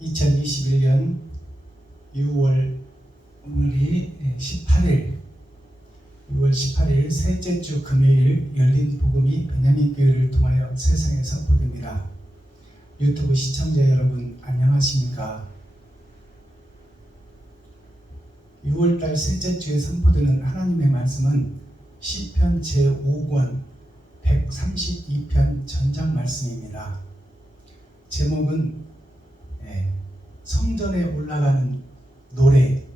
2021년 6월 18일 셋째 주 금요일 열린 복음이 베냐민 교회를 통하여 세상에 선포됩니다. 유튜브 시청자 여러분 안녕하십니까? 6월달 셋째 주에 선포되는 하나님의 말씀은 시편 제5권 132편 전장 말씀입니다. 제목은 성전에 올라가는 노래,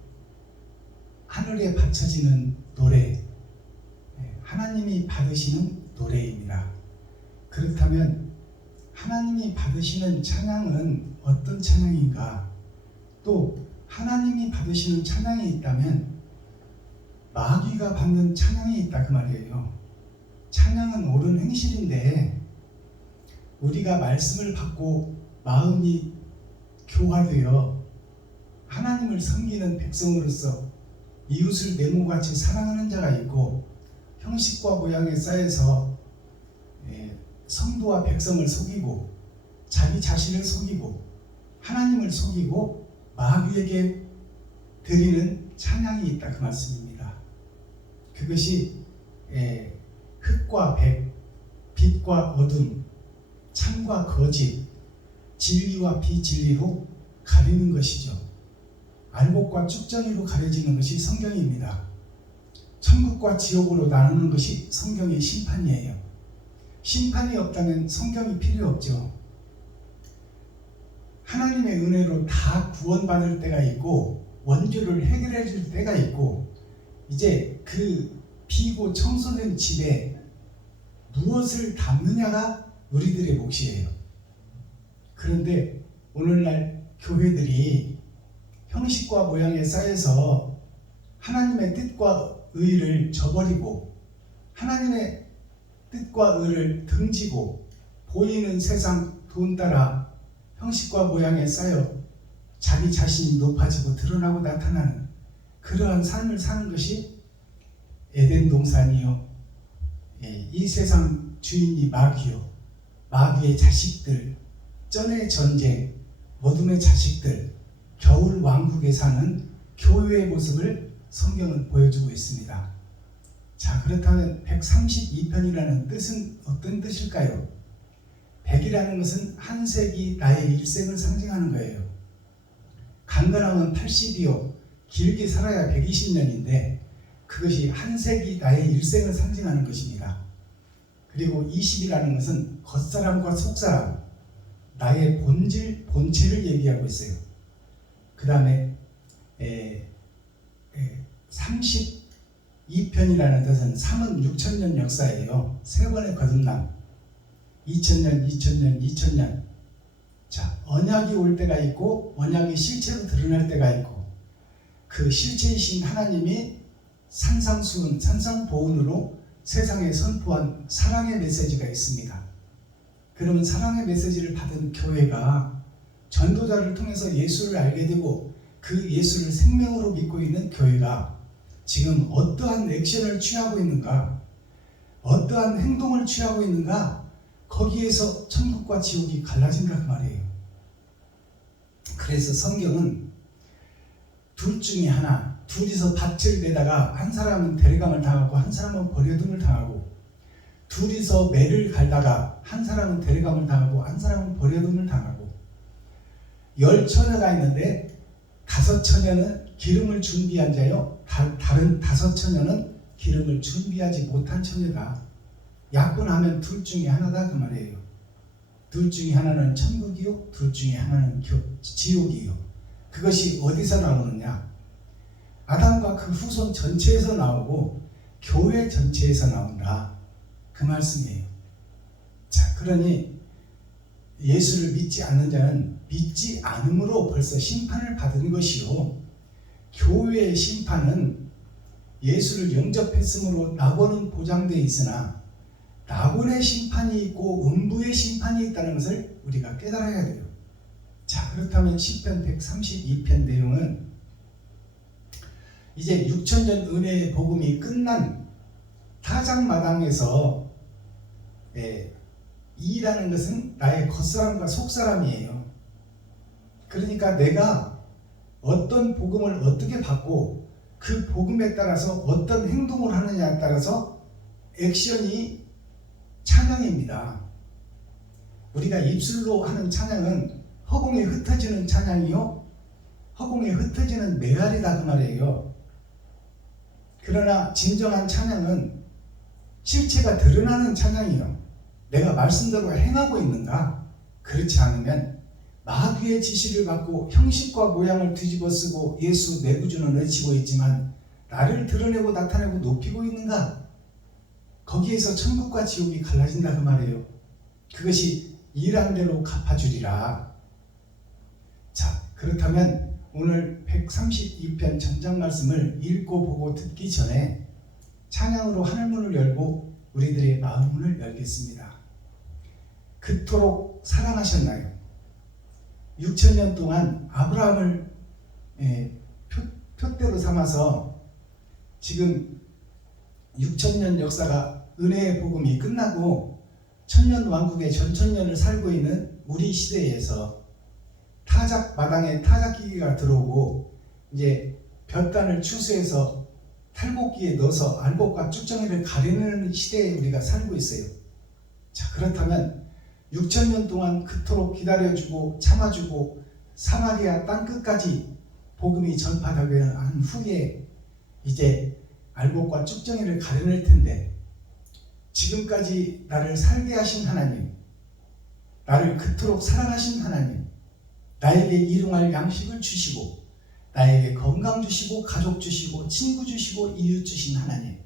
하늘에 바쳐지는 노래, 하나님이 받으시는 노래입니다. 그렇다면 하나님이 받으시는 찬양은 어떤 찬양인가? 또 하나님이 받으시는 찬양이 있다면 마귀가 받는 찬양이 있다 그 말이에요. 찬양은 옳은 행실인데 우리가 말씀을 받고 마음이 교화되어 하나님을 섬기는 백성으로서 이웃을 내 몸같이 사랑하는 자가 있고 형식과 모양에 쌓여서 성도와 백성을 속이고 자기 자신을 속이고 하나님을 속이고 마귀에게 드리는 찬양이 있다 그 말씀입니다. 그것이 흑과 백, 빛과 어둠, 참과 거짓, 진리와 비진리로 가리는 것이죠. 알곡과 쭉정이로 가려지는 것이 성경입니다. 천국과 지옥으로 나누는 것이 성경의 심판이에요. 심판이 없다면 성경이 필요 없죠. 하나님의 은혜로 다 구원받을 때가 있고 원죄를 해결해 줄 때가 있고 이제 그 비고 청소된 집에 무엇을 담느냐가 우리들의 몫이에요. 그런데 오늘날 교회들이 형식과 모양에 쌓여서 하나님의 뜻과 의를 저버리고 하나님의 뜻과 의를 등지고 보이는 세상 돈 따라 형식과 모양에 쌓여 자기 자신이 높아지고 드러나고 나타나는 그러한 삶을 사는 것이 에덴 동산이요, 이 세상 주인이 마귀요, 마귀의 자식들, 쩐의 전쟁, 어둠의 자식들, 겨울 왕국에 사는 교회의 모습을 성경은 보여주고 있습니다. 자, 그렇다면 132편이라는 뜻은 어떤 뜻일까요? 100이라는 것은 한 세기 나의 일생을 상징하는 거예요. 강건하면 80이요, 길게 살아야 120년인데 그것이 한 세기 나의 일생을 상징하는 것입니다. 그리고 20이라는 것은 겉사람과 속사람, 나의 본질, 본체를 얘기하고 있어요. 그 다음에 32편이라는 뜻은 3은 6천년 역사예요. 세 번의 거듭남, 2000년, 2000년, 2000년. 자, 언약이 올 때가 있고 언약이 실체로 드러날 때가 있고 그 실체이신 하나님이 산상수훈, 산상보훈으로 세상에 선포한 사랑의 메시지가 있습니다. 그러면 사랑의 메시지를 받은 교회가 전도자를 통해서 예수를 알게 되고 그 예수를 생명으로 믿고 있는 교회가 지금 어떠한 액션을 취하고 있는가, 어떠한 행동을 취하고 있는가, 거기에서 천국과 지옥이 갈라진다 그 말이에요. 그래서 성경은 둘 중에 하나, 둘이서 밭을 내다가 한 사람은 데려감을 당하고 한 사람은 버려둠을 당하고, 둘이서 매를 갈다가 한 사람은 데려감을 당하고 한 사람은 버려둠을 당하고, 10처녀가 있는데 5처녀는 기름을 준비한 자요, 다른 5처녀는 기름을 준비하지 못한 처녀다. 약분하면 둘 중에 하나다 그 말이에요. 둘 중에 하나는 천국이요, 둘 중에 하나는 지옥이요. 그것이 어디서 나오느냐? 아담과 그 후손 전체에서 나오고 교회 전체에서 나온다 그 말씀이에요. 자, 그러니 예수를 믿지 않는 자는 믿지 않음으로 벌써 심판을 받은 것이요, 교회의 심판은 예수를 영접했으므로 낙원은 보장되어 있으나 낙원의 심판이 있고 음부의 심판이 있다는 것을 우리가 깨달아야 돼요. 자, 그렇다면 시편 132편 내용은 이제 6천년 은혜의 복음이 끝난 타작마당에서 이라는 것은 나의 겉사람과 속사람이에요. 그러니까 내가 어떤 복음을 어떻게 받고 그 복음에 따라서 어떤 행동을 하느냐에 따라서 액션이 찬양입니다. 우리가 입술로 하는 찬양은 허공에 흩어지는 찬양이요, 허공에 흩어지는 메아리다 그 말이에요. 그러나 진정한 찬양은 실체가 드러나는 찬양이요. 내가 말씀대로 행하고 있는가? 그렇지 않으면 마귀의 지시를 받고 형식과 모양을 뒤집어 쓰고 예수 내 구주는 외치고 있지만 나를 드러내고 나타내고 높이고 있는가? 거기에서 천국과 지옥이 갈라진다 그 말이에요. 그것이 일한 대로 갚아주리라. 자, 그렇다면 오늘 132편 전장 말씀을 읽고 보고 듣기 전에 찬양으로 하늘문을 열고 우리들의 마음문을 열겠습니다. 그토록 사랑하셨나요? 6,000년 동안 아브라함을 표대로 삼아서 지금 6,000년 역사가 은혜의 복음이 끝나고 천년 왕국의 전천년을 살고 있는 우리 시대에서 타작 마당에 타작기계가 들어오고 이제 볕단을 추수해서 탈곡기에 넣어서 알곡과 쭉정이를 가리는 시대에 우리가 살고 있어요. 자, 그렇다면 6,000년 동안 그토록 기다려주고 참아주고 사마리아 땅끝까지 복음이 전파되게 한 후에 이제 알곡과 쭉정이를 가려낼 텐데, 지금까지 나를 살게 하신 하나님, 나를 그토록 사랑하신 하나님, 나에게 일용할 양식을 주시고 나에게 건강 주시고 가족 주시고 친구 주시고 이웃 주신 하나님,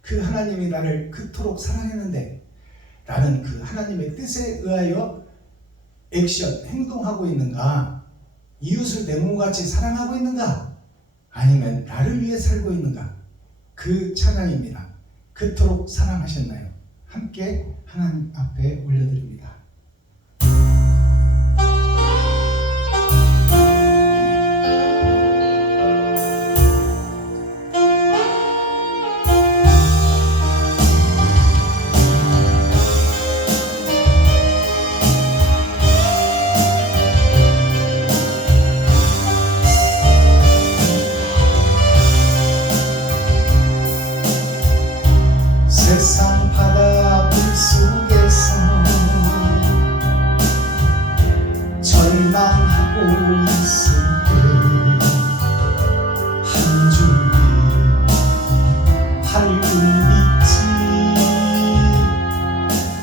그 하나님이 나를 그토록 사랑했는데 나는 그 하나님의 뜻에 의하여 액션, 행동하고 있는가? 이웃을 내 몸같이 사랑하고 있는가? 아니면 나를 위해 살고 있는가? 그 찬양입니다. 그토록 사랑하셨나요? 함께 하나님 앞에 올려드립니다. 세상 바다 물속에서 절망하고 있을 때 한 줄기 밝은 빛이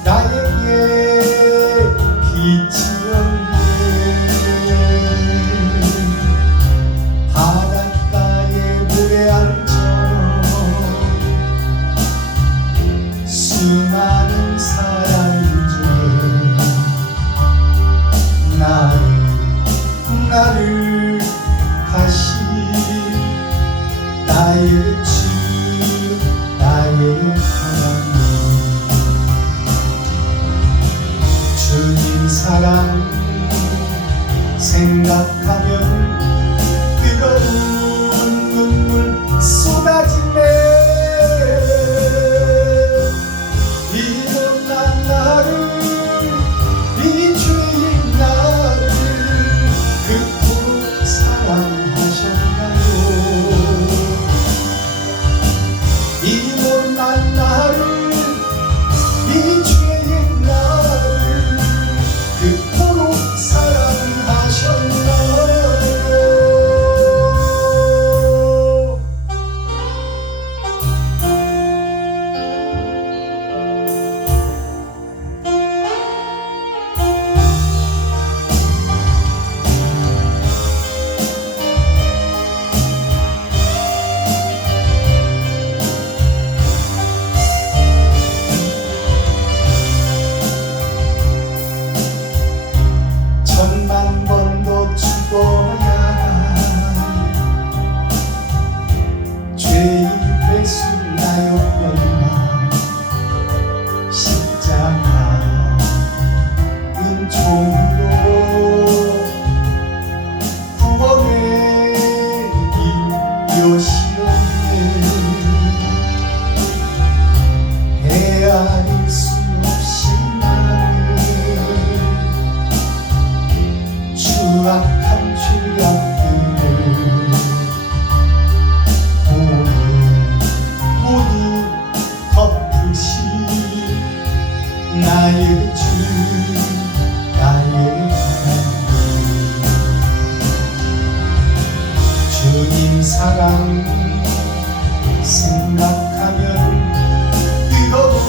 나에게 비치었네. 바닷가의 모래알처럼 수많은 사람 중에 나를 다시 나의 주 나의 하나님, 주님 사랑 생각하면 뜨거운 눈물 쏟아지네. 주 나의 하나님 주님 사랑 생각하면 뜨거운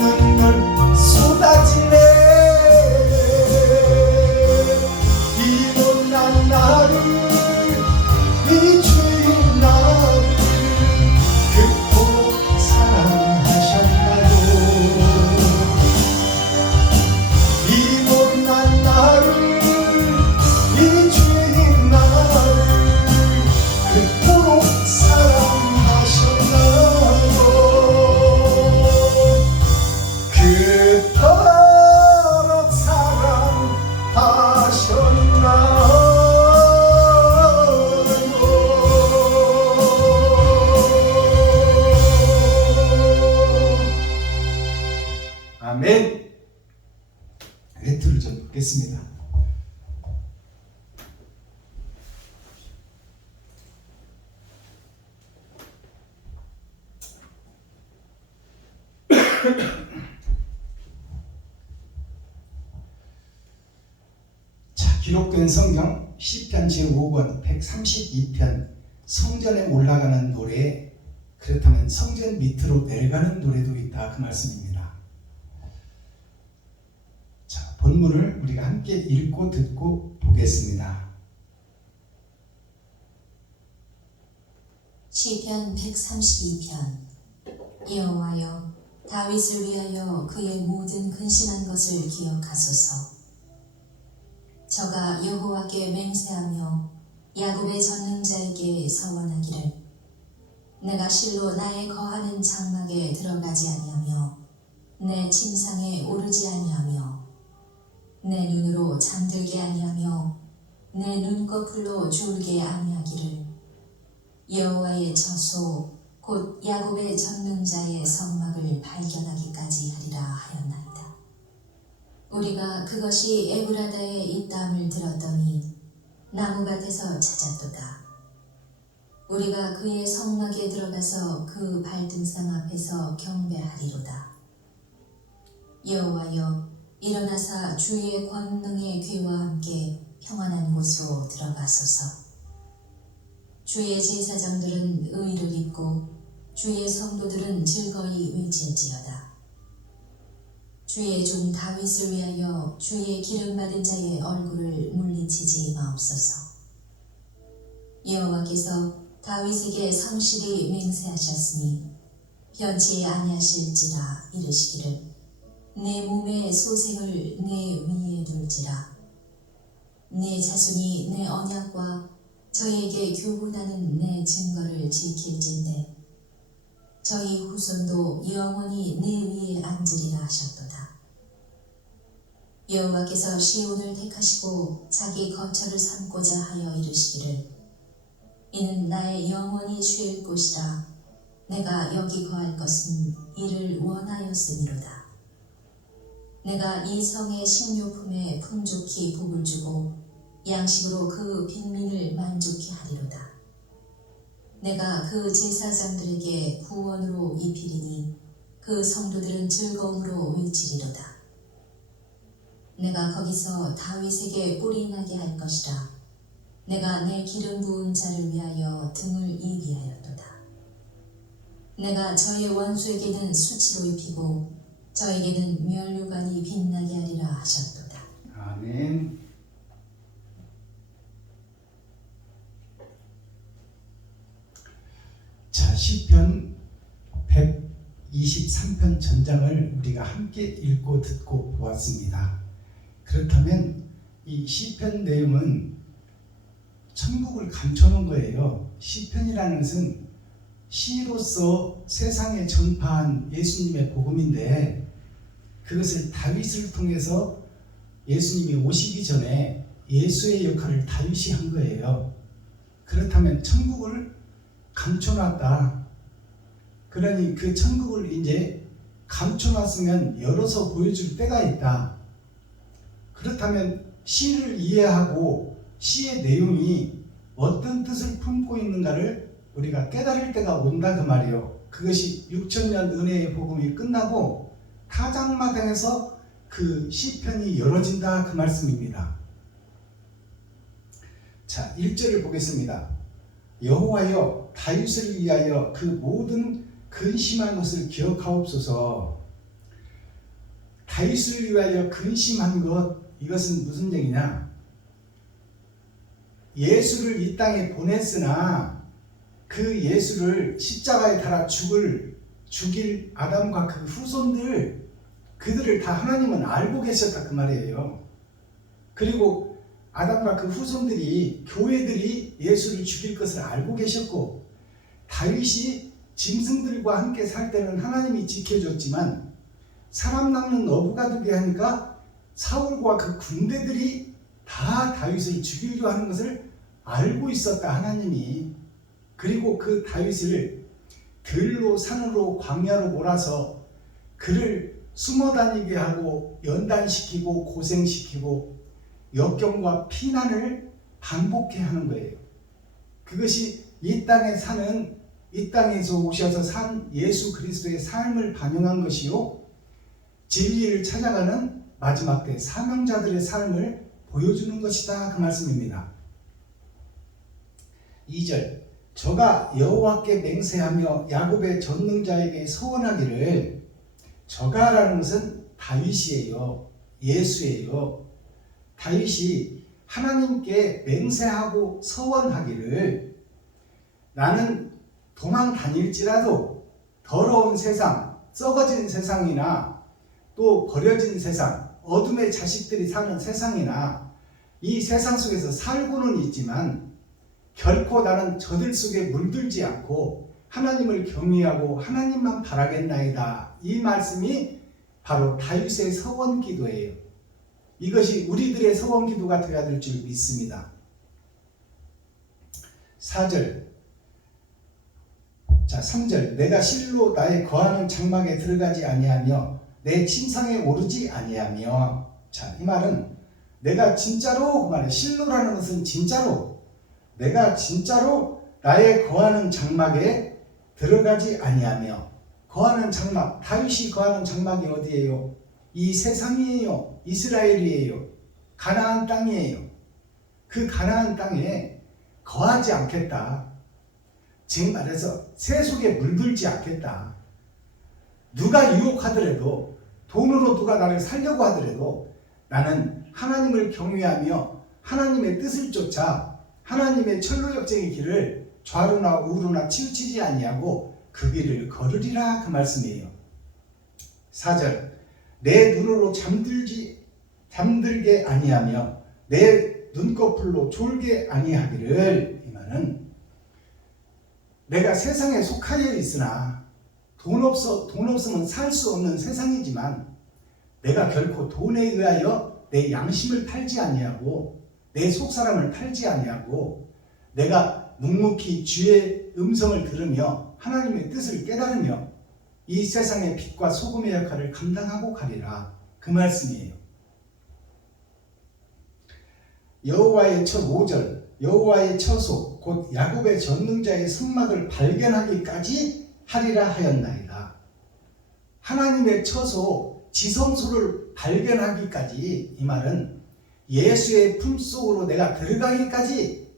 눈물 쏟아지네 이 못난 나를 이 죄인 나를 그토록 사랑하셨나요 이 못난 나를 이 죄인 나를 그토록 사랑하셨나요 그토록 사랑하셨나요 아멘. 외투를 좀 입겠습니다. 자, 기록된 성경 시편 제5권 132편 성전에 올라가는 노래 그렇다면 성전 밑으로 내려가는 노래도 있다 그 말씀입니다. 자, 본문을 우리가 함께 읽고 듣고 보겠습니다. 시편 132편. 여호와여, 다윗을 위하여 그의 모든 근심한 것을 기억하소서. 저가 여호와께 맹세하며 야곱의 전능자에게 서원하기를 내가 실로 나의 거하는 장막에 들어가지 아니하며 내 침상에 오르지 아니하며 내 눈으로 잠들게 아니하며 내 눈꺼풀로 졸게 아니하기를 여호와의 저소 곧 야곱의 전능자의 성막을 발견하기까지 하리라 하였나이다. 우리가 그것이 에브라다에 있다함을 들었더니 나무밭에서 찾았도다. 우리가 그의 성막에 들어가서 그 발등상 앞에서 경배하리로다. 여호와여, 일어나사 주의 권능의 귀와 함께 평안한 곳으로 들어가소서. 주의 제사장들은 의를 입고 주의 성도들은 즐거이 외칠지어다. 주의 종 다윗을 위하여 주의 기름받은 자의 얼굴을 물리치지 마옵소서. 여호와께서 다윗에게 성실히 맹세하셨으니 변치 아니하실지라 이르시기를 내 몸의 소생을 내 위에 둘지라. 내 자손이 내 언약과 저희에게 교훈하는 내 증거를 지킬진대 저희 후손도 영원히 내 위에 앉으리라 하셨도다. 여호와께서 시온을 택하시고 자기 거처를 삼고자 하여 이르시기를 이는 나의 영원히 쉴 곳이라. 내가 여기 거할 것은 이를 원하였음이로다. 내가 이 성의 식료품에 풍족히 복을 주고 양식으로 그 빈민을 만족케 하리로다. 내가 그 제사장들에게 구원으로 입히리니 그 성도들은 즐거움으로 외치리로다. 내가 거기서 다윗에게 뿔이 나게 할 것이라. 내가 내 기름 부은 자를 위하여 등을 이비하였도다. 내가 저의 원수에게는 수치로 입히고 저에게는 면류관이 빛나게 하리라 하셨도다. 아멘. 자, 시편 123편 전장을 우리가 함께 읽고 듣고 보았습니다. 그렇다면 이 시편 내용은 천국을 감춰놓은 거예요. 시편이라는 것은 시로서 세상에 전파한 예수님의 복음인데 그것을 다윗을 통해서 예수님이 오시기 전에 예수의 역할을 다윗이 한 거예요. 그렇다면 천국을 감춰놨다. 그러니 그 천국을 이제 감춰놨으면 열어서 보여줄 때가 있다. 그렇다면 시를 이해하고 시의 내용이 어떤 뜻을 품고 있는가를 우리가 깨달을 때가 온다 그 말이에요. 그것이 6,000년 은혜의 복음이 끝나고 타작마당에서 그 시편이 열어진다 그 말씀입니다. 자, 1절을 보겠습니다. 여호와여 다윗을 위하여 그 모든 근심한 것을 기억하옵소서. 다윗을 위하여 근심한 것, 이것은 무슨 얘기냐? 예수를 이 땅에 보냈으나 그 예수를 십자가에 달아 죽일 아담과 그 후손들, 그들을 다 하나님은 알고 계셨다 그 말이에요. 그리고 아담과 그 후손들이, 교회들이 예수를 죽일 것을 알고 계셨고, 다윗이 짐승들과 함께 살 때는 하나님이 지켜줬지만 사람 낚는 어부가 되게 하니까 사울과 그 군대들이 다 다윗을 죽이려 하는 것을 알고 있었다 하나님이. 그리고 그 다윗을 들로 산으로 광야로 몰아서 그를 숨어 다니게 하고 연단시키고 고생시키고 역경과 피난을 반복해 하는 거예요. 그것이 이 땅에서 오셔서 산 예수 그리스도의 삶을 반영한 것이요, 진리를 찾아가는 마지막 때 사명자들의 삶을 보여주는 것이다 그 말씀입니다. 2절, 저가 여호와께 맹세하며 야곱의 전능자에게 서원하기를. 저가라는 것은 다윗이에요. 예수예요. 다윗이 하나님께 맹세하고 서원하기를, 나는 도망 다닐지라도 더러운 세상, 썩어진 세상이나 또 버려진 세상, 어둠의 자식들이 사는 세상이나 이 세상 속에서 살고는 있지만 결코 나는 저들 속에 물들지 않고 하나님을 경외하고 하나님만 바라겠나이다. 이 말씀이 바로 다윗의 서원 기도예요. 이것이 우리들의 서원 기도가 되어야 될 줄 믿습니다. 4절, 자 3절, 내가 실로 나의 거하는 장막에 들어가지 아니하며 내 침상에 오르지 아니하며. 자, 이 말은 내가 진짜로, 그 말이에요. 실로라는 것은 진짜로, 내가 진짜로 나의 거하는 장막에 들어가지 아니하며. 거하는 장막, 다윗이 거하는 장막이 어디예요? 이 세상이에요. 이스라엘이에요. 가나안 땅이에요. 그 가나안 땅에 거하지 않겠다. 즉 말해서 세속에 물들지 않겠다. 누가 유혹하더라도, 돈으로 누가 나를 살려고 하더라도 나는 하나님을 경외하며 하나님의 뜻을 쫓아 하나님의 천로역정의 길을 좌로나 우로나 치우치지 아니하고 그 길을 걸으리라 그 말씀이에요. 4절, 내 눈으로 잠들게 아니하며 내 눈꺼풀로 졸게 아니하기를. 이 말은 내가 세상에 속하여 있으나 돈 없으면 살 수 없는 세상이지만 내가 결코 돈에 의하여 내 양심을 팔지 아니하고 내 속사람을 팔지 아니하고 내가 묵묵히 주의 음성을 들으며 하나님의 뜻을 깨달으며 이 세상의 빛과 소금의 역할을 감당하고 가리라 그 말씀이에요. 여호와의 5절, 여호와의 처소 곧 야곱의 전능자의 성막을 발견하기까지 하리라 하였나이다. 하나님의 처소, 지성소를 발견하기까지, 이 말은 예수의 품속으로 내가 들어가기까지,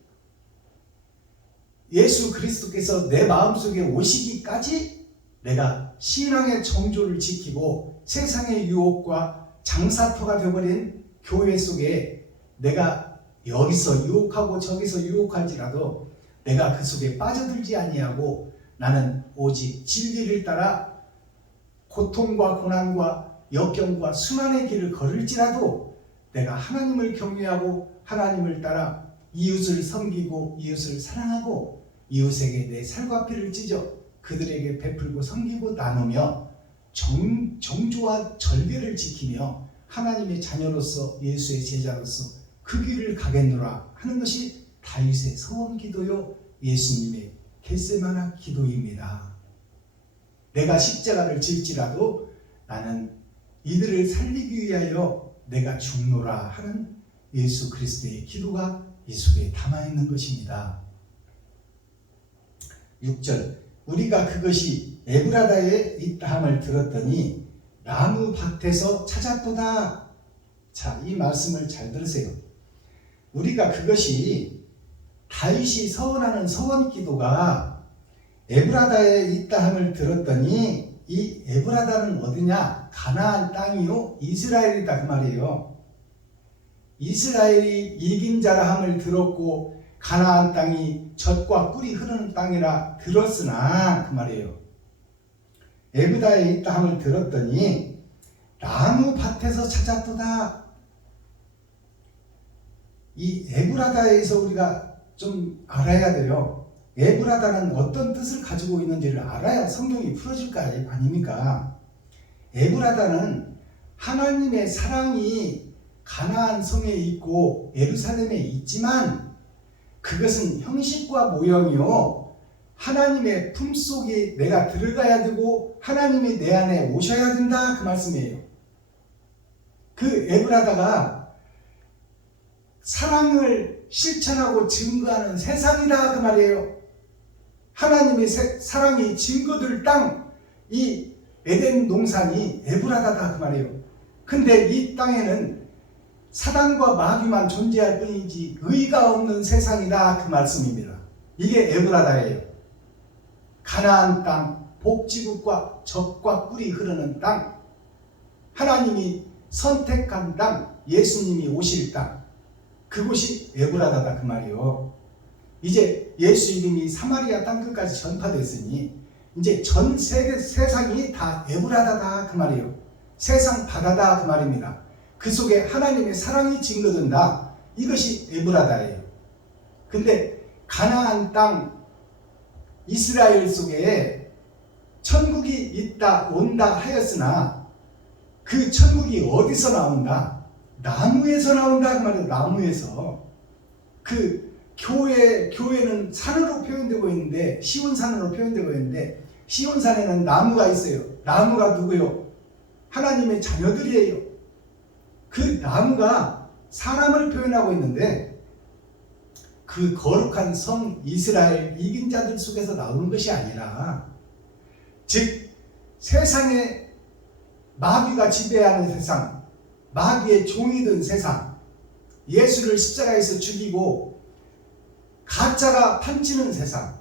예수 그리스도께서 내 마음속에 오시기까지 내가 신앙의 정조를 지키고 세상의 유혹과 장사터가 되어버린 교회 속에 내가 여기서 유혹하고 저기서 유혹할지라도 내가 그 속에 빠져들지 아니하고 나는 오직 진리를 따라 고통과 고난과 역경과 순환의 길을 걸을지라도 내가 하나님을 경외하고 하나님을 따라 이웃을 섬기고 이웃을 사랑하고 이웃에게 내 살과 피를 찢어 그들에게 베풀고 섬기고 나누며 정조와 절개를 지키며 하나님의 자녀로서 예수의 제자로서 그 길을 가겠노라 하는 것이 다윗의 서원 기도요, 예수님의 겟세마나 기도입니다. 내가 십자가를 질지라도 나는 이들을 살리기 위하여 내가 죽노라 하는 예수 그리스도의 기도가 이 속에 담아있는 것입니다. 6절, 우리가 그것이 에브라다에 있다함을 들었더니 나무 밭에서 찾았도다. 자, 이 말씀을 잘 들으세요. 우리가 그것이 다윗이 서원하는 서원 기도가 에브라다에 있다 함을 들었더니 이 에브라다는 어디냐? 가나안 땅이요 이스라엘이다 그 말이에요. 이스라엘이 이긴 자라 함을 들었고 가나안 땅이 젖과 꿀이 흐르는 땅이라 들었으나 그 말이에요. 에브라다에 있다 함을 들었더니 나무 밭에서 찾았도다. 이 에브라다에서 우리가 좀 알아야 돼요. 에브라다는 어떤 뜻을 가지고 있는지를 알아야 성경이 풀어질 거 아닙니까? 에브라다는 하나님의 사랑이 가나안 성에 있고 예루살렘에 있지만 그것은 형식과 모형이요 하나님의 품속에 내가 들어가야 되고 하나님이 내 안에 오셔야 된다 그 말씀이에요. 그 에브라다가 사랑을 실천하고 증거하는 세상이다 그 말이에요. 하나님의 사랑이 증거될 땅, 이 에덴 동산이 에브라다다 그 말이에요. 근데 이 땅에는 사단과 마귀만 존재할 뿐이지 의가 없는 세상이다 그 말씀입니다. 이게 에브라다예요. 가나안 땅, 복지국과 젖과 꿀이 흐르는 땅, 하나님이 선택한 땅, 예수님이 오실 땅, 그곳이 에브라다다 그 말이요. 이제 예수 이름이 사마리아 땅끝까지 전파됐으니 이제 전 세상이 다 에브라다다 그 말이에요. 세상 바다다 그 말입니다. 그 속에 하나님의 사랑이 증거된다. 이것이 에브라다예요. 근데 가나안 땅 이스라엘 속에 천국이 있다 온다 하였으나 그 천국이 어디서 나온다? 나무에서 나온다 그 말이에요. 나무에서. 그 교회는 산으로 표현되고 있는데 시온산으로 표현되고 있는데 시온산에는 나무가 있어요. 나무가 누구요? 하나님의 자녀들이에요. 그 나무가 사람을 표현하고 있는데 그 거룩한 성 이스라엘 이긴 자들 속에서 나오는 것이 아니라 즉 세상에 마귀가 지배하는 세상, 마귀의 종이 된 세상, 예수를 십자가에서 죽이고 가짜가 판치는 세상,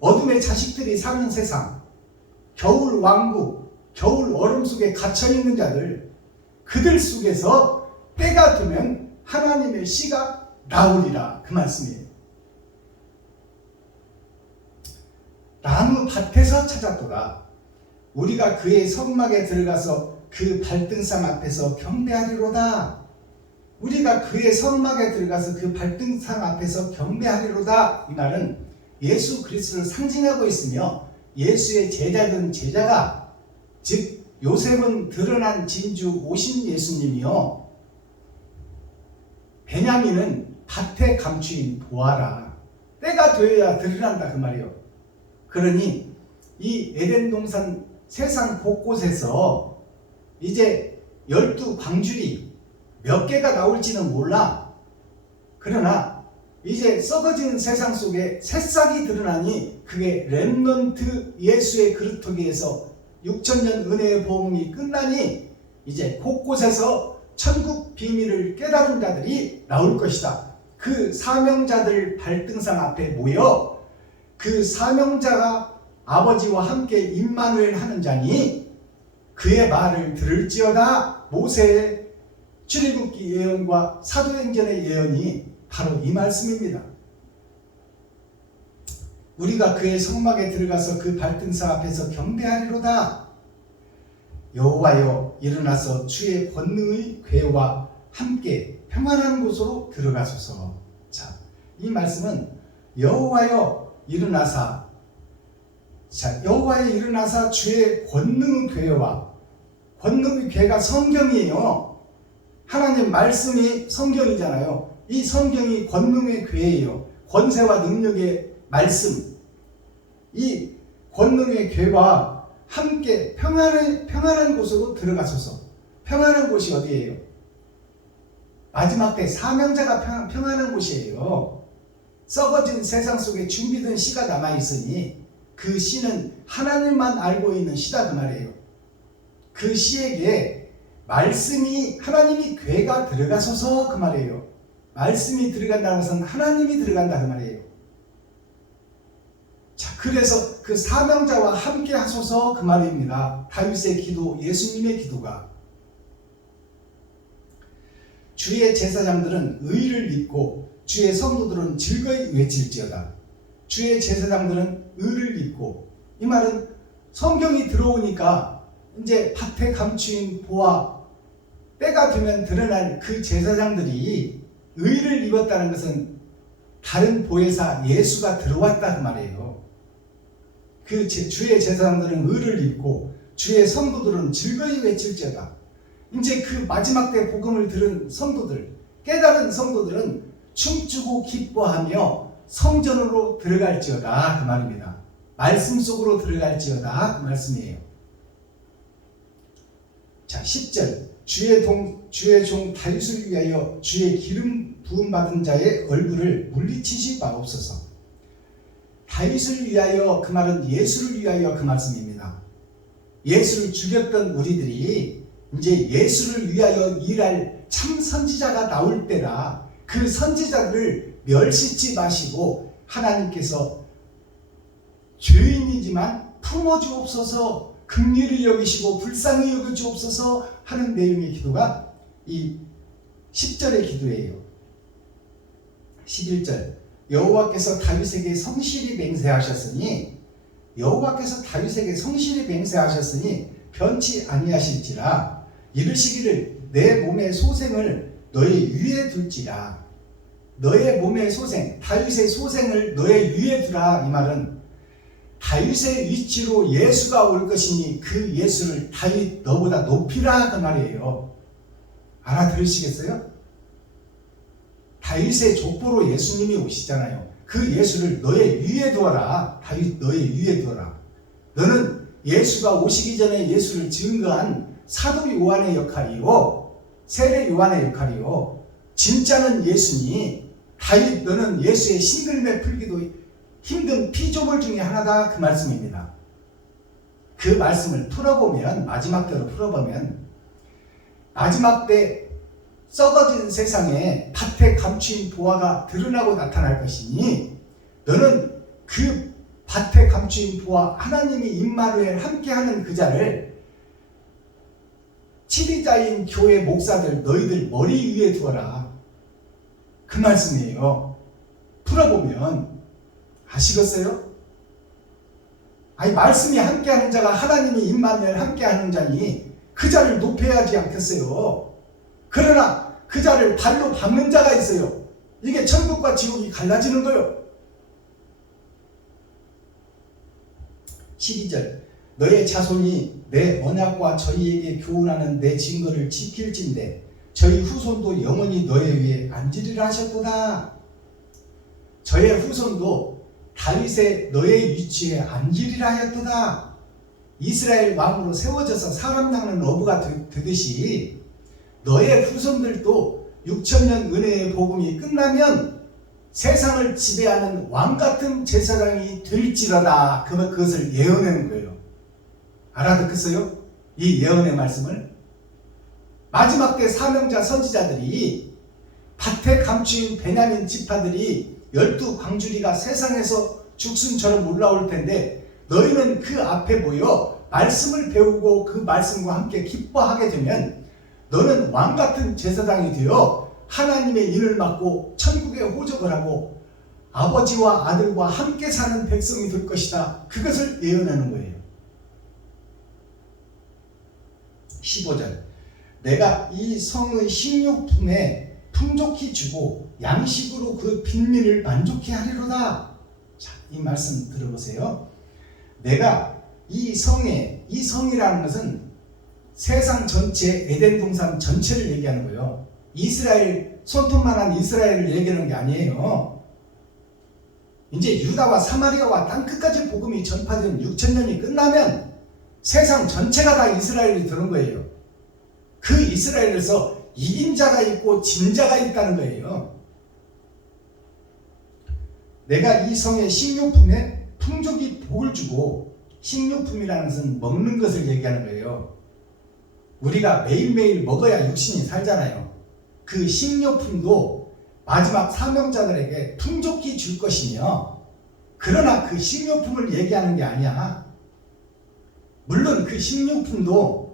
어둠의 자식들이 사는 세상, 겨울 왕국, 겨울 얼음 속에 갇혀있는 자들, 그들 속에서 때가 되면 하나님의 씨가 나오리라 그 말씀이에요. 나무 밭에서 찾았도다. 우리가 그의 성막에 들어가서 그 발등상 앞에서 경배하리로다. 우리가 그의 성막에 들어가서 그 발등상 앞에서 경배하리로다. 이 말은 예수 그리스도를 상징하고 있으며 예수의 제자된 제자가 즉 요셉은 드러난 진주 오신 예수님이요 베냐민은 밭에 감추인 보아라. 때가 되어야 드러난다 그 말이요. 그러니 이 에덴 동산 세상 곳곳에서 이제 12광줄이 몇 개가 나올지는 몰라. 그러나 이제 썩어진 세상 속에 새싹이 드러나니 그게 렘넌트 예수의 그루터기에서 6,000년 은혜의 보험이 끝나니 이제 곳곳에서 천국 비밀을 깨달은 자들이 나올 것이다. 그 사명자들 발등상 앞에 모여 그 사명자가 아버지와 함께 임마누엘 하는 자니 그의 말을 들을지어다. 모세의 출애굽기 예언과 사도행전의 예언이 바로 이 말씀입니다. 우리가 그의 성막에 들어가서 그 발등상 앞에서 경배하리로다. 여호와여 일어나서 주의 권능의 궤와 함께 평안한 곳으로 들어가소서. 자, 이 말씀은 여호와여 일어나사, 자, 여호와여 일어나사 주의 권능의 궤와, 권능의 궤가 성경이에요. 하나님 말씀이 성경이잖아요. 이 성경이 권능의 궤예요. 권세와 능력의 말씀. 이 권능의 궤와 함께 평안한 곳으로 들어가소서. 평안한 곳이 어디예요? 마지막 때 사명자가 평안한 곳이에요. 썩어진 세상 속에 준비된 씨가 남아있으니 그 씨는 하나님만 알고 있는 씨다 그 말이에요. 그 씨에게 말씀이 하나님이 괴가 들어가소서 그 말이에요. 말씀이 들어간다는 것은 하나님이 들어간다 그 말이에요. 자, 그래서 그 사명자와 함께 하소서 그 말입니다. 다윗의 기도, 예수님의 기도가. 주의 제사장들은 의를 믿고 주의 성도들은 즐거이 외칠지어다. 주의 제사장들은 의를 믿고, 이 말은 성경이 들어오니까 이제 밭에 감추인 보화, 때가 되면 드러날 그 제사장들이 의를 입었다는 것은 다른 보혜사 예수가 들어왔다 그 말이에요. 주의 제사장들은 의를 입고 주의 성도들은 즐거이 외칠지어다. 이제 그 마지막 때 복음을 들은 성도들, 깨달은 성도들은 춤추고 기뻐하며 성전으로 들어갈지어다 그 말입니다. 말씀 속으로 들어갈지어다 그 말씀이에요. 자, 10절 주의 종 다윗을 위하여 주의 기름 부음 받은 자의 얼굴을 물리치시 마옵소서. 다윗을 위하여 그 말은 예수를 위하여 그 말씀입니다. 예수를 죽였던 우리들이 이제 예수를 위하여 일할 참 선지자가 나올 때라, 그 선지자들을 멸시치 마시고 하나님께서 죄인이지만 품어주옵소서, 긍휼히 여기시고 불쌍히 여겨주옵소서 하는 내용의 기도가 이 10절의 기도예요. 11절 여호와께서 다윗에게 성실히 맹세하셨으니 변치 아니하실지라. 이르시기를 내 몸의 소생을 너의 위에 둘지라. 너의 몸의 소생, 다윗의 소생을 너의 위에 두라. 이 말은 다윗의 위치로 예수가 올 것이니 그 예수를 다윗 너보다 높이라 그 말이에요. 알아들으시겠어요? 다윗의 족보로 예수님이 오시잖아요. 그 예수를 너의 위에 두어라. 다윗 너의 위에 두어라. 너는 예수가 오시기 전에 예수를 증거한 사도 요한의 역할이요, 세례 요한의 역할이요, 진짜는 예수니 다윗 너는 예수의 신글매 풀기도 힘든 피조물 중에 하나다 그 말씀입니다. 그 말씀을 풀어보면, 마지막 때로 풀어보면, 마지막 때 썩어진 세상에 밭에 감추인 보화가 드러나고 나타날 것이니 너는 그 밭에 감추인 보화, 하나님이 임마누엘 함께하는 그 자를 치리자인 교회 목사들 너희들 머리 위에 두어라 그 말씀이에요. 풀어보면 아시겠어요? 아니, 말씀이 함께하는 자가 하나님이 임마누엘 함께하는 자니 그 자를 높여야 하지 않겠어요? 그러나 그 자를 발로 밟는 자가 있어요. 이게 천국과 지옥이 갈라지는 거예요. 12절 너의 자손이 내 언약과 저희에게 교훈하는 내 증거를 지킬진대 저희 후손도 영원히 너의 위에 앉으리라 하셨도다. 저의 후손도 다윗의 너의 위치에 앉으리라 하였도다. 이스라엘 왕으로 세워져서 사람 낚는 어부가 되듯이 너의 후손들도 6천년 은혜의 복음이 끝나면 세상을 지배하는 왕같은 제사장이 될지라다. 그것을 예언하는 거예요. 알아듣겠어요? 이 예언의 말씀을. 마지막 때 사명자 선지자들이 밭에 감추인 베냐민 지파들이 12광주리가 세상에서 죽순처럼 올라올 텐데 너희는 그 앞에 모여 말씀을 배우고 그 말씀과 함께 기뻐하게 되면 너는 왕같은 제사장이 되어 하나님의 인을 맡고 천국에 호적을 하고 아버지와 아들과 함께 사는 백성이 될 것이다. 그것을 예언하는 거예요. 15절 내가 이 성의 식료품에 풍족히 주고 양식으로 그 빈민을 만족케 하리로다. 자, 이 말씀 들어보세요. 내가 이 성이라는 것은 세상 전체, 에덴 동산 전체를 얘기하는 거예요. 이스라엘, 손톱만한 이스라엘을 얘기하는 게 아니에요. 이제 유다와 사마리아와 땅끝까지 복음이 전파된 6천년이 끝나면 세상 전체가 다 이스라엘이 되는 거예요. 그 이스라엘에서 이긴 자가 있고 진 자가 있다는 거예요. 내가 이 성의 식료품에 풍족히 복을 주고, 식료품이라는 것은 먹는 것을 얘기하는 거예요. 우리가 매일매일 먹어야 육신이 살잖아요. 그 식료품도 마지막 사명자들에게 풍족히 줄 것이며, 그러나 그 식료품을 얘기하는 게 아니야. 물론 그 식료품도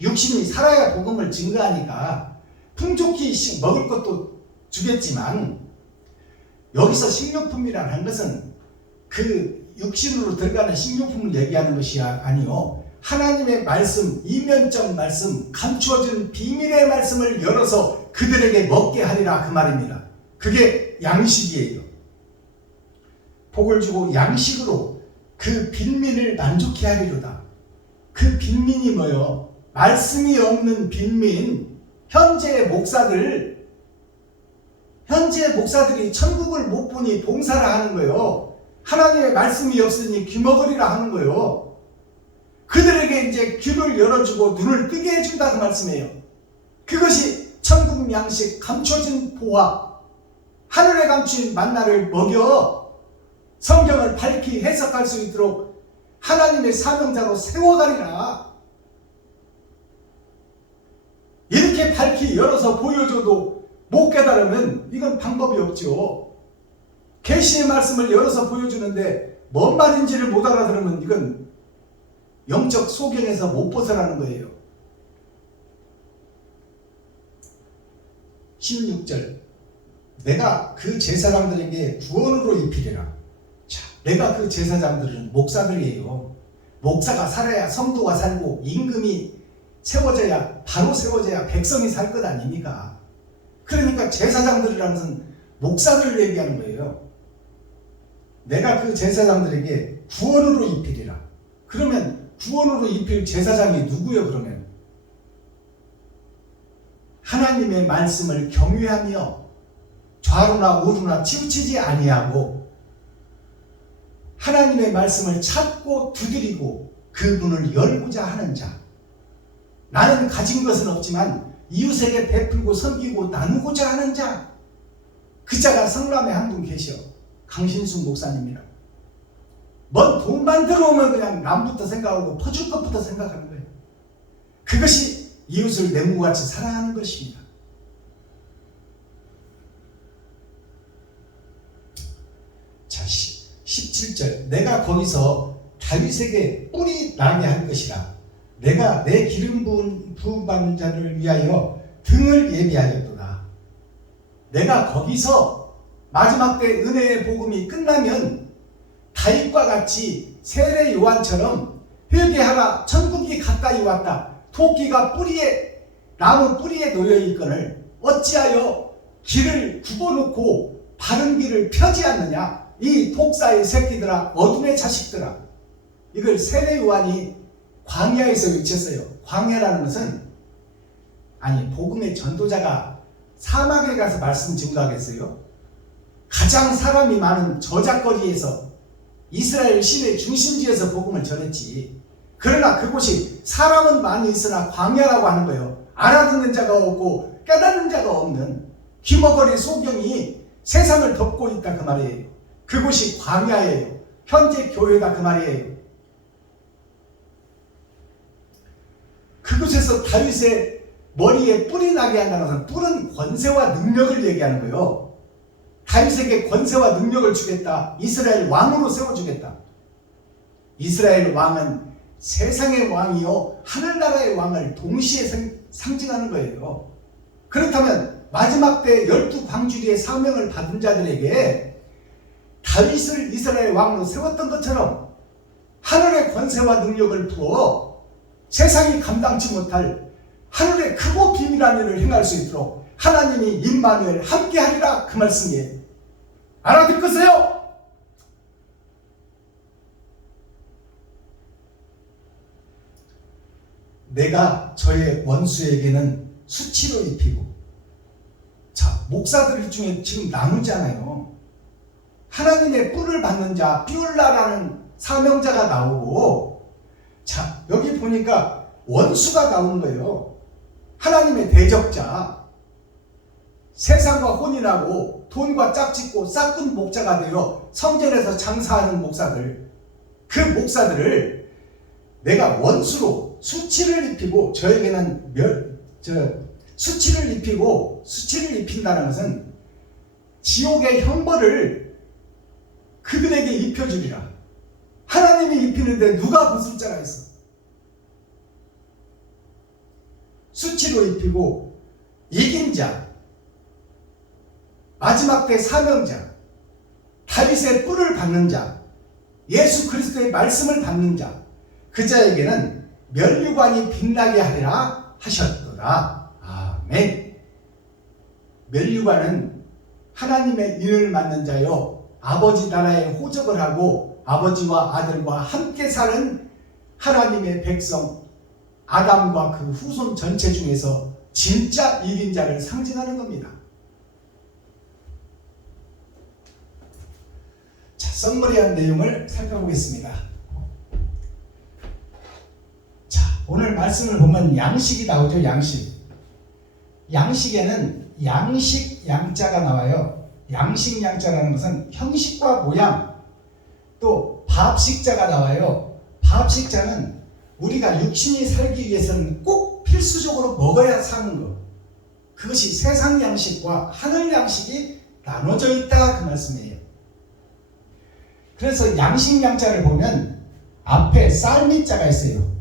육신이 살아야 복음을 증거하니까 풍족히 먹을 것도 주겠지만, 여기서 식료품이라는 것은 그 육신으로 들어가는 식료품을 얘기하는 것이 아니요, 하나님의 말씀, 이면적 말씀, 감추어진 비밀의 말씀을 열어서 그들에게 먹게 하리라, 그 말입니다. 그게 양식이에요. 복을 주고 양식으로 그 빈민을 만족케 하리로다. 그 빈민이 뭐요? 말씀이 없는 빈민, 현재의 목사들이 천국을 못 보니 봉사를 하는 거예요. 하나님의 말씀이 없으니 귀먹으리라 하는 거예요. 그들에게 이제 귀를 열어주고 눈을 뜨게 해준다, 그 말씀이에요. 그것이 천국 양식, 감춰진 보화, 하늘에 감춘 만나를 먹여 성경을 밝히 해석할 수 있도록 하나님의 사명자로 세워가리라. 이렇게 밝히 열어서 보여줘도 못 깨달으면 이건 방법이 없죠. 계시의 말씀을 열어서 보여주는데 뭔 말인지를 못 알아들으면 이건 영적 소경에서 못 벗어나는 거예요. 16절, 내가 그 제사장들에게 구원으로 입히리라. 자, 내가 그 제사장들은 목사들이에요. 목사가 살아야 성도가 살고 임금이 세워져야, 바로 세워져야 백성이 살 것 아닙니까? 그러니까 제사장들이라는 것은 목사들을 얘기하는 거예요. 내가 그 제사장들에게 구원으로 입히리라. 그러면 구원으로 입힐 제사장이 누구요? 그러면 하나님의 말씀을 경외하며 좌로나 우로나 치우치지 아니하고 하나님의 말씀을 찾고 두드리고 그 문을 열고자 하는 자. 나는 가진 것은 없지만 이웃에게 베풀고 섬기고 나누고자 하는 자. 그 자가 성남에 한 분 계셔. 강신숙 목사님이라. 뭔 돈만 들어오면 그냥 남부터 생각하고 퍼줄 것부터 생각하는 거예요. 그것이 이웃을 내모같이 사랑하는 것입니다. 자, 17절, 내가 거기서 다윗에게 뿔이 나게 할 것이라. 내가 내 기름 부음 받는 자를 위하여 등을 예비하였도다. 내가 거기서 마지막 때 은혜의 복음이 끝나면 다윗과 같이 세례 요한처럼 회개하라, 천국이 가까이 왔다, 토끼가 나무 뿌리에 놓여 있거늘 어찌하여 길을 굽어놓고 바른 길을 펴지 않느냐, 이 독사의 새끼들아, 어둠의 자식들아. 이걸 세례 요한이 광야에서 외쳤어요. 광야라는 것은, 아니, 복음의 전도자가 사막에 가서 말씀 증거하겠어요? 가장 사람이 많은 저작거리에서, 이스라엘 시내 중심지에서 복음을 전했지. 그러나 그곳이 사람은 많이 있으나 광야라고 하는 거예요. 알아듣는 자가 없고 깨닫는 자가 없는 귀머거리 소경이 세상을 덮고 있다, 그 말이에요. 그곳이 광야예요. 현재 교회가 그 말이에요. 그곳에서 다윗의 머리에 뿔이 나게 한다는 것은, 뿔은 권세와 능력을 얘기하는 거예요. 다윗에게 권세와 능력을 주겠다. 이스라엘 왕으로 세워주겠다. 이스라엘 왕은 세상의 왕이요 하늘나라의 왕을 동시에 상징하는 거예요. 그렇다면 마지막 때 12광주리의 사명을 받은 자들에게 다윗을 이스라엘 왕으로 세웠던 것처럼 하늘의 권세와 능력을 부어 세상이 감당치 못할 하늘의 크고 비밀한 일을 행할 수 있도록 하나님이 임마누엘 함께하리라, 그 말씀이에요. 알아듣겠어요? 내가 저의 원수에게는 수치로 입히고. 자, 목사들 중에 지금 나누잖아요. 하나님의 뿔을 받는 자, 삐울라라는 사명자가 나오고, 자, 여기 보니까 원수가 나오는 거예요. 하나님의 대적자, 세상과 혼인하고 돈과 짝짓고 싹든 목자가 되어 성전에서 장사하는 목사들, 그 목사들을 내가 원수로 수치를 입히고 저에게는 수치를 입힌다는 것은 지옥의 형벌을 그들에게 입혀주리라. 하나님이 입히는데 누가 벗을 자가 있어? 수치로 입히고 이긴 자, 마지막 때 사명자, 다윗의 뿔을 받는 자, 예수 그리스도의 말씀을 받는 자, 그 자에게는 면류관이 빛나게 하리라 하셨도다. 아멘. 면류관은 하나님의 인을 맡는 자요, 아버지 나라에 호적을 하고 아버지와 아들과 함께 사는 하나님의 백성 아담과 그 후손 전체 중에서 진짜 이긴 자를 상징하는 겁니다. 자, 썸머리한 내용을 살펴보겠습니다. 자, 오늘 말씀을 보면 양식이 나오죠. 양식에는 양식 양자가 나와요. 양식 양자라는 것은 형식과 모양, 또 밥식자가 나와요. 밥식자는 우리가 육신이 살기 위해서는 꼭 필수적으로 먹어야 사는 것, 그것이 세상 양식과 하늘 양식이 나눠져 있다, 그 말씀이에요. 그래서 양식 양자를 보면 앞에 쌀미자가 있어요.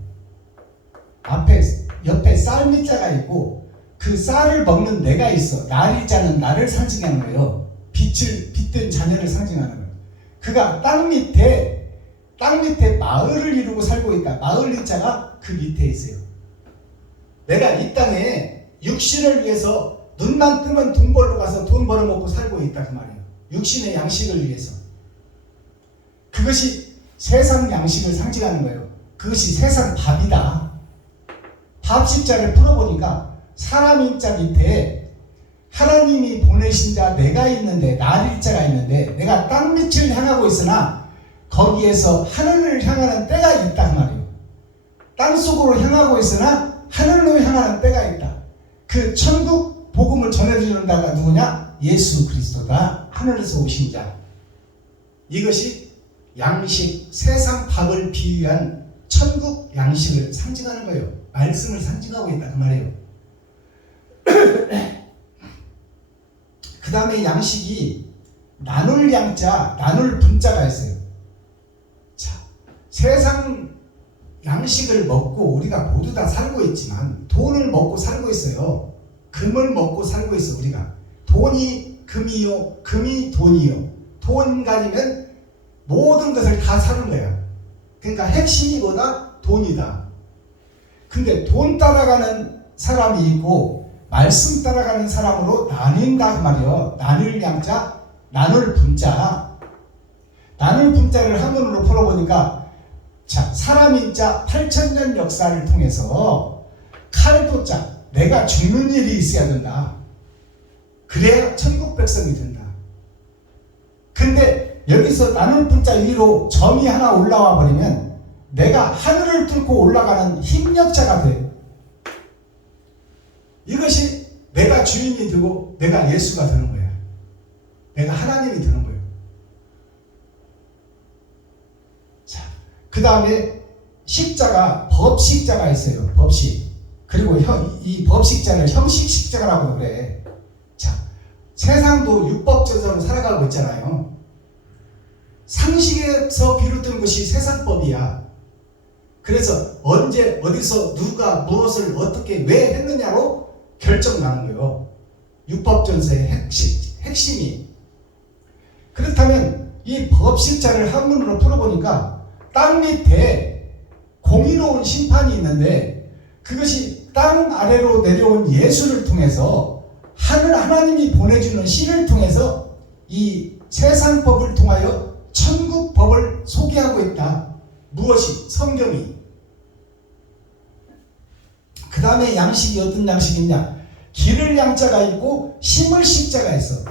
옆에 쌀미자가 있고 그 쌀을 먹는 내가 있어. 날이자는 나를 상징하는 거예요. 빛든 자녀를 상징하는 거예요. 그가 땅 밑에 마을을 이루고 살고 있다. 마을 이자가 그 밑에 있어요. 내가 이 땅에 육신을 위해서 눈만 뜨면 돈 벌러 가서 돈 벌어먹고 살고 있다, 그 말이에요. 육신의 양식을 위해서. 그것이 세상 양식을 상징하는 거예요. 그것이 세상 밥이다. 밥 십자를 풀어보니까 사람 인자 밑에 하나님이 보내신 자 내가 있는데, 날 일자가 있는데, 내가 땅 밑을 향하고 있으나 거기에서 하늘을 향하는 때가 있단 말이에요. 땅 속으로 향하고 있으나 하늘로 향하는 때가 있다. 그 천국 복음을 전해주는 자가 누구냐? 예수 그리스도다. 하늘에서 오신 자. 이것이 양식, 세상 밥을 비유한 천국 양식을 상징하는 거예요. 말씀을 상징하고 있다, 그 말이에요. 그 다음에 양식이 나눌 양자, 나눌 분자가 있어요. 자, 세상 양식을 먹고 우리가 모두 다 살고 있지만 돈을 먹고 살고 있어요. 금을 먹고 살고 있어. 우리가 돈이 금이요, 금이 돈이요. 돈 가지면 모든 것을 다 사는 거야. 그러니까 핵심이 뭐다? 돈이다. 근데 돈 따라가는 사람이 있고 말씀 따라가는 사람으로 나뉜다, 그 말이요. 나눌 양자, 나눌 분자. 나눌 분자를 한문으로 풀어보니까, 자, 사람인자 8,000년 역사를 통해서 칼도자, 내가 죽는 일이 있어야 된다. 그래야 천국 백성이 된다. 근데 여기서 나눌 분자 위로 점이 하나 올라와 버리면 내가 하늘을 뚫고 올라가는 힘력자가 돼. 이것이 내가 주인이 되고 내가 예수가 되는 거야. 내가 하나님이 되는 거예요. 자, 그 다음에 식자가 법식자가 있어요. 법식. 그리고 이 법식자를 형식식자라고 그래. 자, 세상도 율법제도로 살아가고 있잖아요. 상식에서 비롯된 것이 세상법이야. 그래서 언제 어디서 누가 무엇을 어떻게 왜 했느냐로 결정나는 거예요. 율법전서의 핵심이. 그렇다면 이 법식자를 한문으로 풀어보니까 땅 밑에 공의로운 심판이 있는데, 그것이 땅 아래로 내려온 예수를 통해서 하나님이 보내주는 신을 통해서 이 세상법을 통하여 천국법을 소개하고 있다. 무엇이? 성경이. 그 다음에 양식이 어떤 양식이 있냐? 기를 양자가 있고 심을 식자가 있어.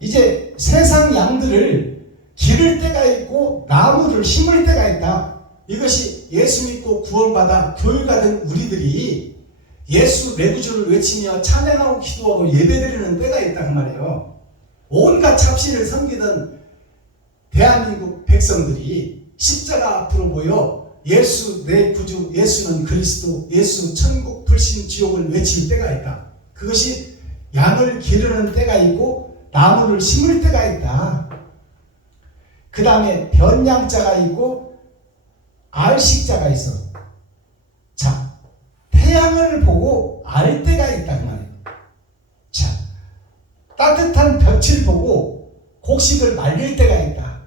이제 세상 양들을 기를 때가 있고 나무를 심을 때가 있다. 이것이 예수 믿고 구원받아 교회가 된 우리들이 예수 내구주를 외치며 찬양하고 기도하고 예배드리는 때가 있다, 그 말이에요. 온갖 잡신을 섬기던 대한민국 백성들이 십자가 앞으로 모여 예수 내 구주, 예수는 그리스도, 예수 천국 불신 지옥을 외칠 때가 있다. 그것이 양을 기르는 때가 있고 나무를 심을 때가 있다. 그 다음에 변양자가 있고 알식자가 있어. 자, 태양을 보고 알 때가 있다 그 말이에요. 자, 따뜻한 볕을 보고 곡식을 말릴 때가 있다.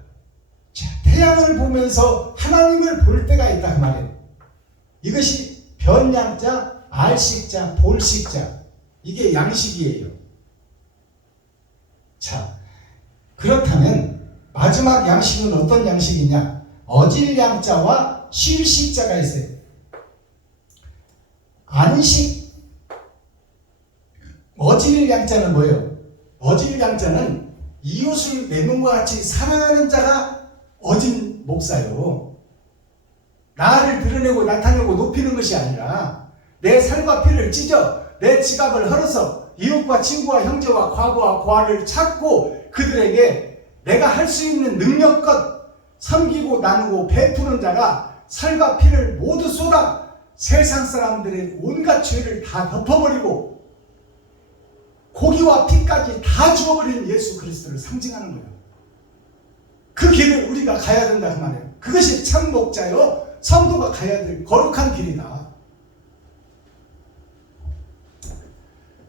자, 태양을 보면서 하나님을 볼 때가 있다 그 말이에요. 이것이 변양자, 알식자, 볼식자, 이게 양식이에요. 자, 그렇다면 마지막 양식은 어떤 양식이냐? 어질양자와 쉴식자가 있어요. 안식, 어질양자는 뭐예요? 어질양자는 이웃을 내 몸과 같이 사랑하는 자가 어진 목사요. 나를 드러내고 나타내고 높이는 것이 아니라 내 살과 피를 찢어 내 지갑을 헐어서 이웃과 친구와 형제와 과거와 고아를 찾고 그들에게 내가 할 수 있는 능력껏 섬기고 나누고 베푸는 자가 살과 피를 모두 쏟아 세상 사람들의 온갖 죄를 다 덮어버리고 고기와 피까지 다 주어버린 예수 그리스도를 상징하는 거예요. 그 길을 우리가 가야 된다 그 말이에요. 그것이 참 목자요 성도가 가야 될 거룩한 길이다.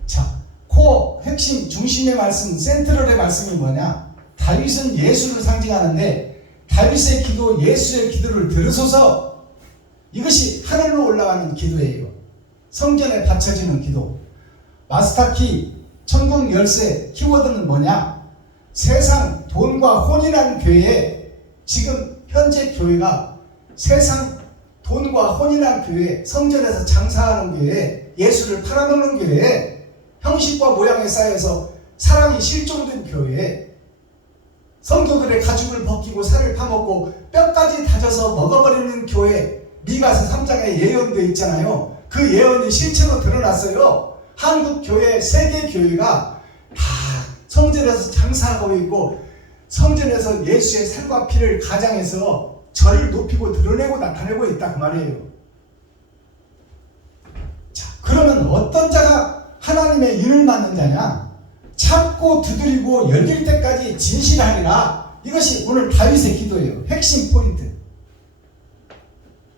자, 코어 핵심 중심의 말씀, 센트럴의 말씀이 뭐냐? 다윗은 예수를 상징하는데 다윗의 기도, 예수의 기도를 들으소서. 이것이 하늘로 올라가는 기도예요. 성전에 바쳐지는 기도. 마스터키 천국 열쇠 키워드는 뭐냐? 세상 돈과 혼이라는 교회에 지금 현재 교회가 세상 돈과 혼이라는 교회, 성전에서 장사하는 교회, 예수를 팔아먹는 교회, 형식과 모양에 쌓여서 사랑이 실종된 교회, 성도들의 가죽을 벗기고 살을 파먹고 뼈까지 다져서 먹어버리는 교회, 미가서 3장에 예언되어 있잖아요. 그 예언이 실체로 드러났어요. 한국 교회, 세계 교회가 다 성전에서 장사하고 있고 성전에서 예수의 살과 피를 가장해서 저를 높이고 드러내고 나타내고 있다 그 말이에요. 자, 그러면 어떤 자가 하나님의 인을 받는 자냐? 찾고 두드리고 열릴 때까지 진실하리라. 이것이 오늘 다윗의 기도예요. 핵심 포인트.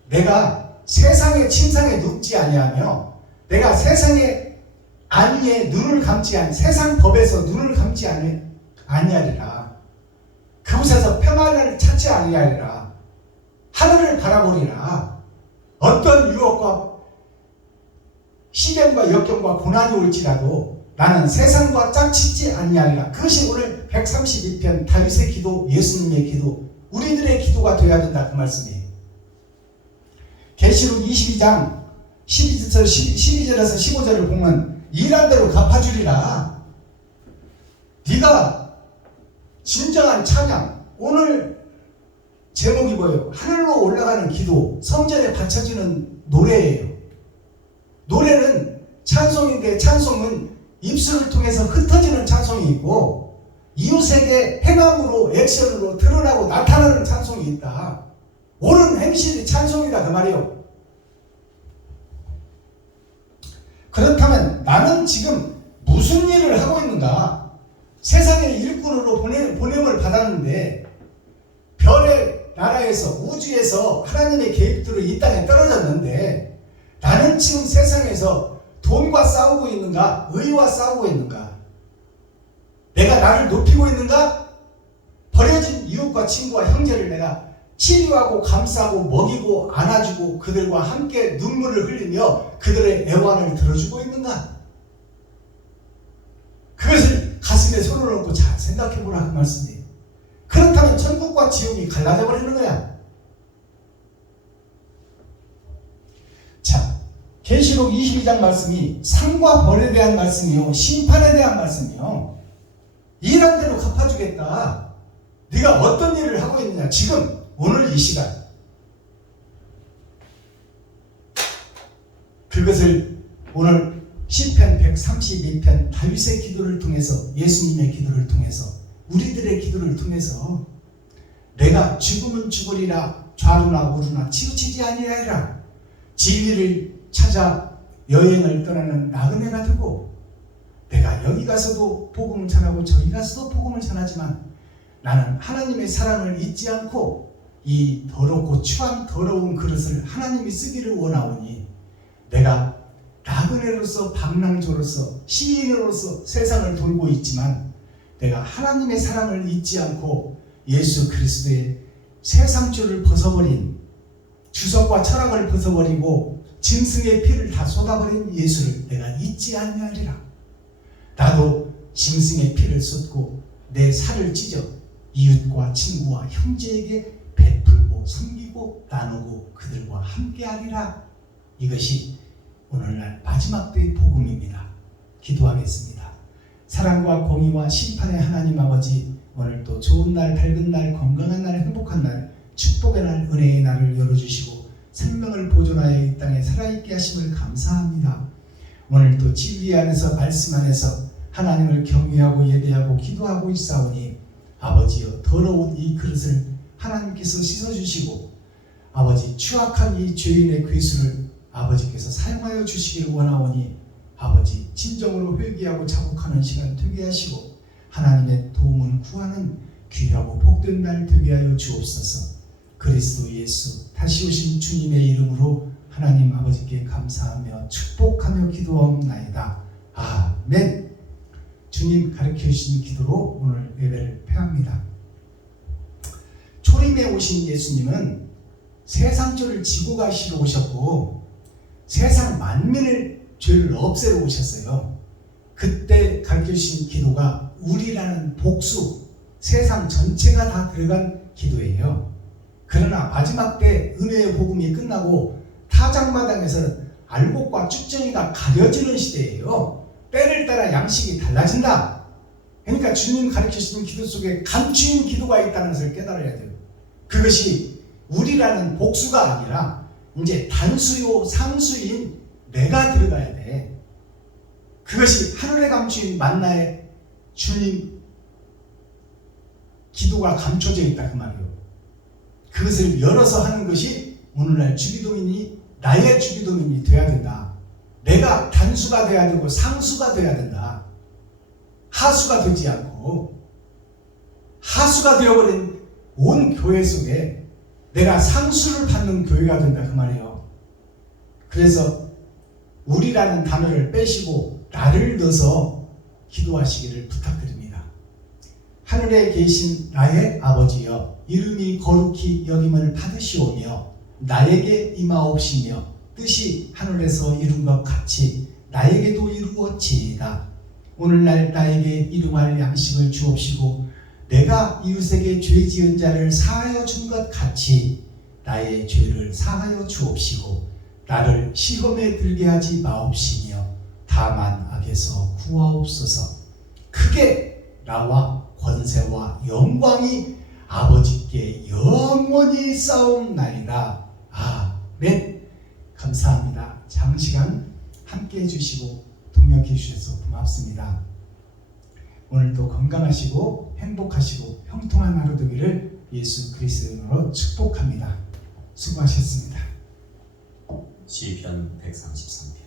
내가 세상의 침상에 눕지 아니하며 내가 세상의 안위에 눈을 감지 아니 세상 법에서 눈을 감지 아니하리라. 그곳에서 평안을 찾지 아니하리라. 하늘을 바라보리라. 어떤 유혹과 시련과 역경과 고난이 올지라도 나는 세상과 짝짓지 아니하리라. 그것이 오늘 132편 다윗의 기도, 예수님의 기도, 우리들의 기도가 되어야 된다 그 말씀이에요. 계시록 22장 12절에서 15절을 보면 일한 대로 갚아주리라. 네가 진정한 찬양, 오늘 제목이 뭐예요? 하늘로 올라가는 기도, 성전에 바쳐지는 노래예요. 노래는 찬송인데 찬송은 입술을 통해서 흩어지는 찬송이 있고 이웃에게 행함으로 액션으로 드러나고 나타나는 찬송이 있다. 옳은 행실이 찬송이다 그 말이에요. 그렇다면 나는 지금 무슨 일을 하고 있는가? 세상의 일꾼으로 보냄을 받았는데 별의 나라에서 우주에서 하나님의 계획대로 이 땅에 떨어졌는데 나는 지금 세상에서 돈과 싸우고 있는가? 의와 싸우고 있는가? 내가 나를 높이고 있는가? 버려진 이웃과 친구와 형제를 내가 치료하고 감싸고 먹이고 안아주고 그들과 함께 눈물을 흘리며 그들의 애환을 들어주고 있는가? 그것을 가슴에 손을 얹고 잘 생각해보라 그 말씀이에요. 그렇다면 천국과 지옥이 갈라져 버리는 거야. 자, 계시록 22장 말씀이 상과 벌에 대한 말씀이요, 심판에 대한 말씀이요. 일한 대로 갚아주겠다. 네가 어떤 일을 하고 있느냐? 지금 오늘 이 시간 그것을 오늘 시편 132편 다윗의 기도를 통해서, 예수님의 기도를 통해서, 우리들의 기도를 통해서 내가 죽으면 죽으리라 좌루나 우루나 치우치지 아니하리라. 진리를 찾아 여행을 떠나는 나그네가 되고, 내가 여기 가서도 복음을 전하고 저기 가서도 복음을 전하지만 나는 하나님의 사랑을 잊지 않고 이 더럽고 추한 더러운 그릇을 하나님이 쓰기를 원하오니, 내가 나그네로서 방랑조로서 시인으로서 세상을 돌고 있지만 내가 하나님의 사랑을 잊지 않고 예수 그리스도의 세상주를 벗어버린, 주석과 철학을 벗어버리고 짐승의 피를 다 쏟아버린 예수를 내가 잊지 아니하리라. 나도 짐승의 피를 쏟고 내 살을 찢어 이웃과 친구와 형제에게 베풀고 섬기고 나누고 그들과 함께하리라. 이것이 오늘날 마지막 때의 복음입니다. 기도하겠습니다. 사랑과 공의와 심판의 하나님 아버지, 오늘 또 좋은 날, 밝은 날, 건강한 날, 행복한 날, 축복의 날, 은혜의 날을 열어주시고 생명을 보존하여 이 땅에 살아있게 하심을 감사합니다. 오늘 또 진리 안에서, 말씀 안에서 하나님을 경외하고 예배하고 기도하고 있사오니 아버지여, 더러운 이 그릇을 하나님께서 씻어주시고 아버지, 추악한 이 죄인의 괴수를 아버지께서 사용하여 주시기를 원하오니 아버지, 진정으로 회개하고 자복하는 시간 되게 하시고 하나님의 도움을 구하는 귀하고 복된 날 되게 하여 주옵소서. 그리스도 예수 다시 오신 주님의 이름으로 하나님 아버지께 감사하며 축복하며 기도하옵나이다. 아멘. 주님 가르쳐 주신 기도로 오늘 예배를 폐합니다. 초림에 오신 예수님은 세상 죄를 지고 가시러 오셨고 세상 만민을 죄를 없애러 오셨어요. 그때 가르쳐 주신 기도가 우리라는 복수, 세상 전체가 다 들어간 기도예요. 그러나 마지막 때 은혜의 복음이 끝나고 타작마당에서는 알곡과 쭉정이가 가려지는 시대예요. 때를 따라 양식이 달라진다. 그러니까 주님 가르치시는 기도 속에 감추인 기도가 있다는 것을 깨달아야 돼요. 그것이 우리라는 복수가 아니라 이제 단수요 상수인 내가 들어가야 돼. 그것이 하늘에 감추인 만나의 주님 기도가 감춰져 있다 그 말이에요. 그것을 열어서 하는 것이 오늘날 주기도민이 나의 주기도민이 돼야 된다. 내가 단수가 돼야 되고 상수가 돼야 된다. 하수가 되지 않고 하수가 되어버린 온 교회 속에 내가 상수를 받는 교회가 된다 그 말이에요. 그래서 우리라는 단어를 빼시고 나를 넣어서 기도하시기를 부탁드립니다. 하늘에 계신 나의 아버지여, 이름이 거룩히 여김을 받으시오며 나에게 임하옵시며 뜻이 하늘에서 이룬 것 같이 나에게도 이루어지이다. 오늘날 나에게 일용할 양식을 주옵시고 내가 이웃에게 죄 지은 자를 사하여 준 것 같이 나의 죄를 사하여 주옵시고 나를 시험에 들게 하지 마옵시며 다만 악에서 구하옵소서. 크게 나와 권세와 영광이 아버지께 영원히 싸움나이다. 아멘. 감사합니다. 장시간 함께 해주시고 동역해 주셔서 고맙습니다. 오늘도 건강하시고 행복하시고 형통한 하루 되기를 예수 그리스도의 이름으로 축복합니다. 수고하셨습니다. 시편 133편